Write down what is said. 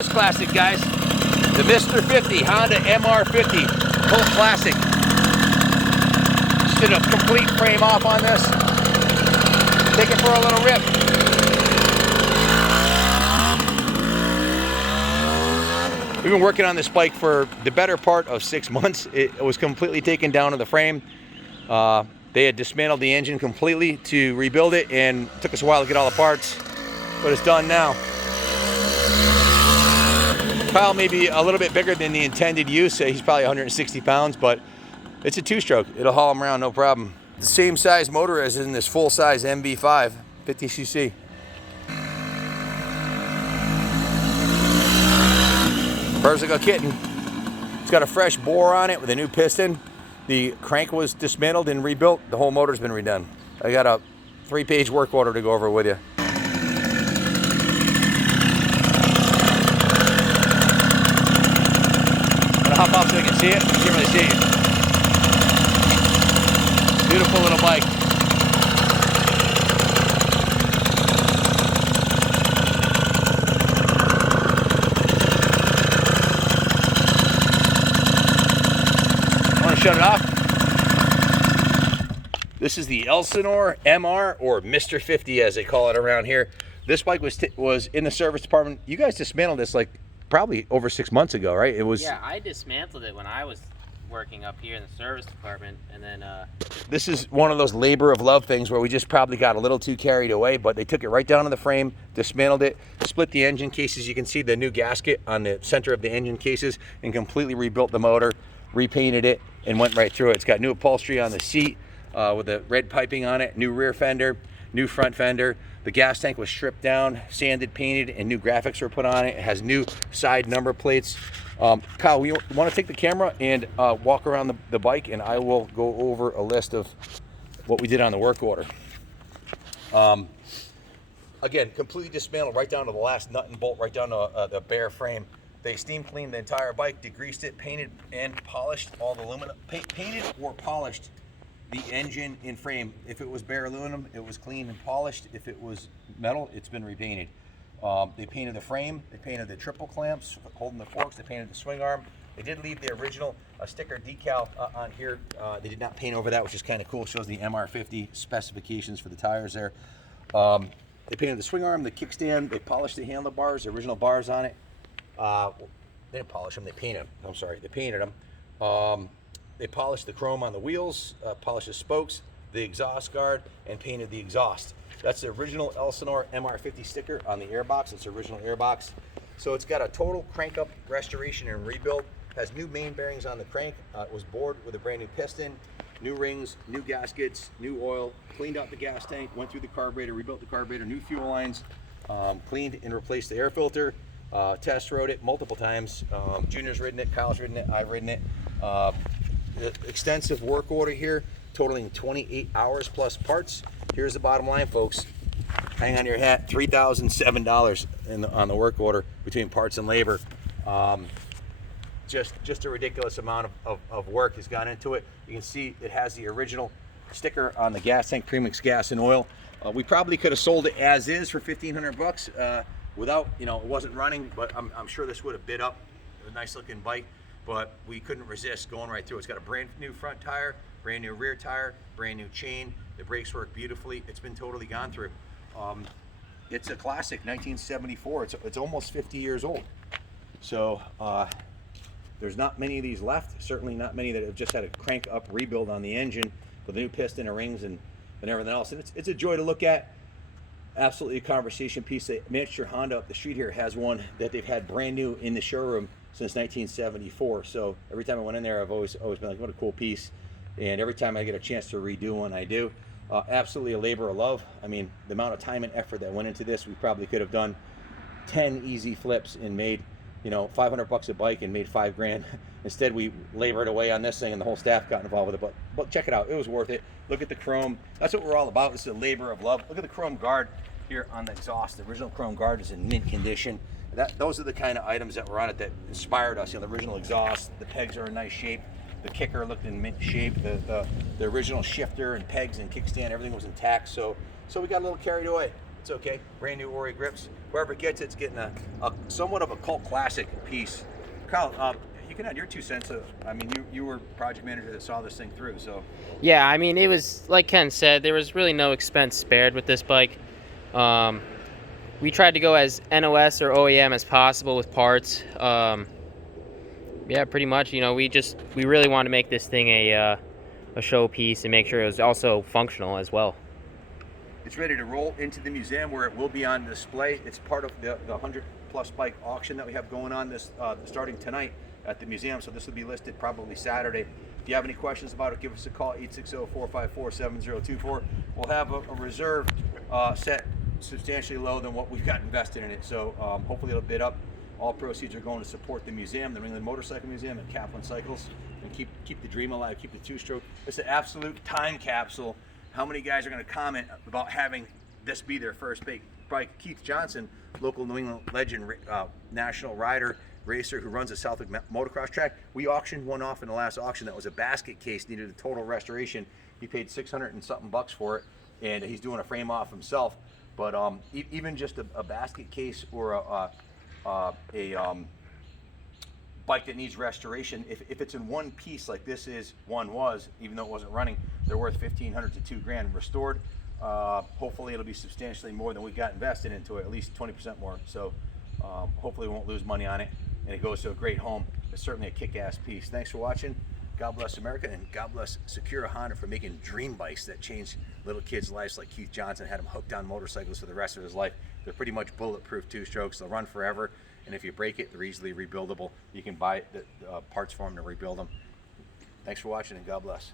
This classic, guys, the MR50 Honda MR50 full classic. Just did a complete frame off on this. Take it for a little rip. We've been working on this bike for the better part of 6 months. It was completely taken down to the frame. They had dismantled the engine completely to rebuild it, and it took us a while to get all the parts, but it's done now. Kyle may be a little bit bigger than the intended use. He's probably 160 pounds, but it's a two-stroke. It'll haul him around, no problem. The same size motor as in this full-size MV5, 50cc. Perfect like a kitten. It's got a fresh bore on it with a new piston. The crank was dismantled and rebuilt. The whole motor's been redone. I got a 3-page work order to go over with you. Hop off so you can see it. You can't really see it. Beautiful little bike. I want to shut it off. This is the Elsinore MR, or Mr. 50 as they call it around here. This bike was in the service department. You guys dismantled this like probably over 6 months ago, right? It was. Yeah, I dismantled it when I was working up here in the service department, and then this is one of those labor of love things where we just probably got a little too carried away, but they took it right down to the frame, dismantled it, split the engine cases. You can see the new gasket on the center of the engine cases, and completely rebuilt the motor, repainted it, and went right through it. It's got new upholstery on the seat with the red piping on it, new rear fender, new front fender. The gas tank was stripped down, sanded, painted, and new graphics were put on it. It has new side number plates. Kyle, you want to take the camera and walk around the bike, and I will go over a list of what we did on the work order. Again, completely dismantled right down to the last nut and bolt, right down to the bare frame. They steam cleaned the entire bike, degreased it, painted and polished all the aluminum. Painted or polished the engine and frame. If it was bare aluminum, it was cleaned and polished. If it was metal, it's been repainted. They painted the frame, they painted the triple clamps holding the forks, they painted the swing arm. They did leave the original sticker decal on here. They did not paint over that, which is kind of cool. It shows the MR50 specifications for the tires there. They painted the swing arm, the kickstand, they polished the handlebars, the original bars on it. They didn't polish them, they painted them. I'm sorry, they painted them. They polished the chrome on the wheels, polished the spokes, the exhaust guard, and painted the exhaust. That's the original Elsinore MR50 sticker on the airbox. It's the original airbox. So it's got a total crank up restoration and rebuild. Has new main bearings on the crank. It was bored with a brand new piston, new rings, new gaskets, new oil, cleaned out the gas tank, went through the carburetor, rebuilt the carburetor, new fuel lines, cleaned and replaced the air filter, test rode it multiple times. Junior's ridden it, Kyle's ridden it, I've ridden it. Extensive work order here, totaling 28 hours plus parts. Here's the bottom line, folks. Hang on your hat, $3,007 on the work order between parts and labor. Just a ridiculous amount of work has gone into it. You can see it has the original sticker on the gas tank, premix gas and oil. We probably could have sold it as is for $1,500 without, it wasn't running, but I'm sure this would have bid up. A nice looking bike. But we couldn't resist going right through. It's got a brand new front tire, brand new rear tire, brand new chain. The brakes work beautifully. It's been totally gone through. It's a classic, 1974. It's almost 50 years old. So there's not many of these left. Certainly not many that have just had a crank up rebuild on the engine with a new piston and rings and everything else. And it's a joy to look at. Absolutely a conversation piece. The miniature Honda up the street here has one that they've had brand new in the showroom since 1974. So every time I went in there, I've always been like, what a cool piece. And every time I get a chance to redo one, I do. Absolutely a labor of love. I mean, the amount of time and effort that went into this, we probably could have done 10 easy flips and made, $500 a bike and made $5 grand. Instead, we labored away on this thing, and the whole staff got involved with it. But check it out, it was worth it. Look at the chrome. That's what we're all about. It's a labor of love. Look at the chrome guard here on the exhaust. The original chrome guard is in mint condition. Those are the kind of items that were on it that inspired us. The original exhaust, the pegs are in nice shape. The kicker looked in mint shape. The original shifter and pegs and kickstand, everything was intact. So we got a little carried away. It's okay. Brand new Ori grips. Whoever gets it's getting a somewhat of a cult classic piece. Kyle, you can add your 2 cents. I mean, you were project manager that saw this thing through, so. Yeah, I mean, it was like Ken said, there was really no expense spared with this bike. We tried to go as NOS or OEM as possible with parts. Yeah, pretty much. You know, we really wanted to make this thing a showpiece and make sure it was also functional as well. It's ready to roll into the museum where it will be on display. It's part of the 100+ bike auction that we have going on this starting tonight at the museum. So this will be listed probably Saturday. If you have any questions about it, give us a call, 860-454-7024. We'll have a reserve set substantially lower than what we've got invested in it. So hopefully it'll bid up. All proceeds are going to support the museum, the New England Motorcycle Museum, and Kaplan Cycles, and keep the dream alive, keep the two-stroke. It's an absolute time capsule. How many guys are going to comment about having this be their first bike? Keith Johnson, local New England legend, national rider, racer who runs a Southwick motocross track. We auctioned one off in the last auction that was a basket case, needed a total restoration. He paid 600 and something bucks for it, and he's doing a frame off himself. But even just a basket case or a bike that needs restoration, if it's in one piece like this was, even though it wasn't running, they're worth $1,500 to $2,000 restored. Hopefully it'll be substantially more than we got invested into it, at least 20% more. So hopefully we won't lose money on it, and it goes to a great home. It's certainly a kick-ass piece. Thanks for watching. God bless America, and God bless Secura Honda for making dream bikes that changed little kids' lives like Keith Johnson, had him hooked on motorcycles for the rest of his life. They're pretty much bulletproof two-strokes. They'll run forever, and if you break it, they're easily rebuildable. You can buy the parts for them to rebuild them. Thanks for watching, and God bless.